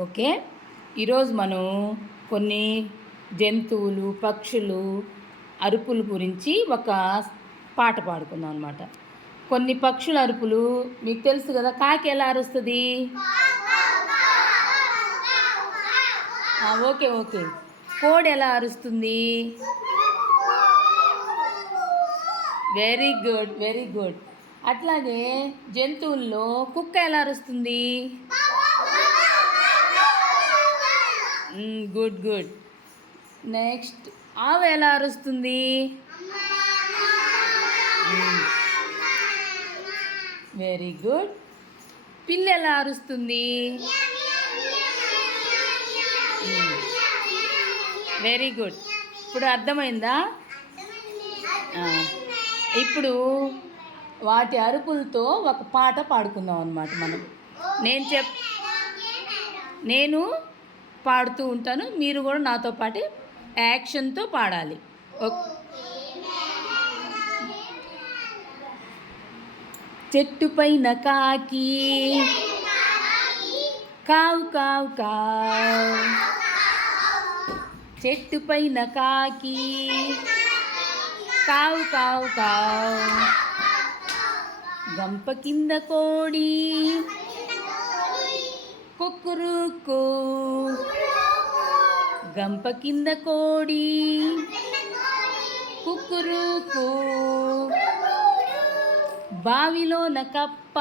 Okay? ఈరోజు మనం కొన్ని జంతువులు పక్షులు అరుపుల గురించి ఒక పాట పాడుకుందాం అనమాట కొన్ని పక్షుల అరుపులు మీకు తెలుసు కదా కాకి ఎలా అరుస్తుంది? Okay okay. కోడి ఎలా అరుస్తుంది? Very good very good. అట్లాగే జంతువుల్లో కుక్క ఎలా అరుస్తుంది? Good good. నెక్స్ట్ ఆవు ఎలా అరుస్తుంది? Very good. పిల్లి ఎలా అరుస్తుంది? Very good. ఇప్పుడు అర్థమైందా? ఇప్పుడు వాటి అరుపులతో ఒక పాట పాడుకుందాం అనమాట మనం. నేను చెప్ నేను పాడుతూ ఉంటాను. మీరు కూడా నాతో పాటు యాక్షన్తో పాడాలి. చెట్టు పైన కాకి. కావు కావు కావు. చెట్టు పైన కాకి. కావు కావు కావు. గంప కింద కోడి. కుక్కురుకు గంప కింద కోడి. కుక్కురుకు బావిలోన కప్ప.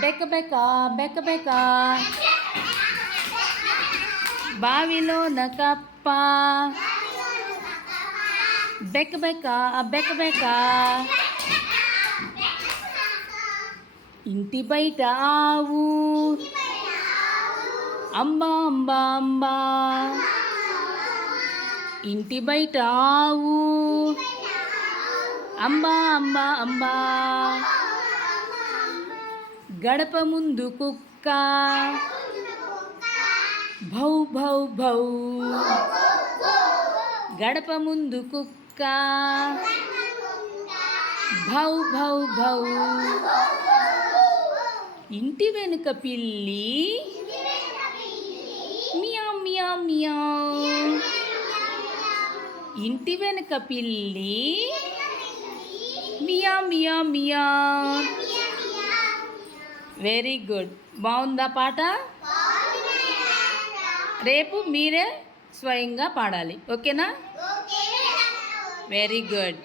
బెకబెక బెకబెక బావిలోన కప్ప. బెకబెక బెకబెక ఇంటి బయట ఆవు. అంబా అంబా అంబా. ఇంటి బయట ఆవు. అంబా అంబా అంబా. గడప ముందు కుక్క. భౌ భౌ భౌ. గడప ముందు కుక్క. భౌ భౌ భౌ. ఇంటి వెనుక పిల్లి. మియా మియా ఇంటి వెనుక పిల్లి. మియా మియా మియా వెరీ గుడ్ బాగుందా పాట? రేపు మీరే స్వయంగా పాడాలి. ఓకేనా? Very good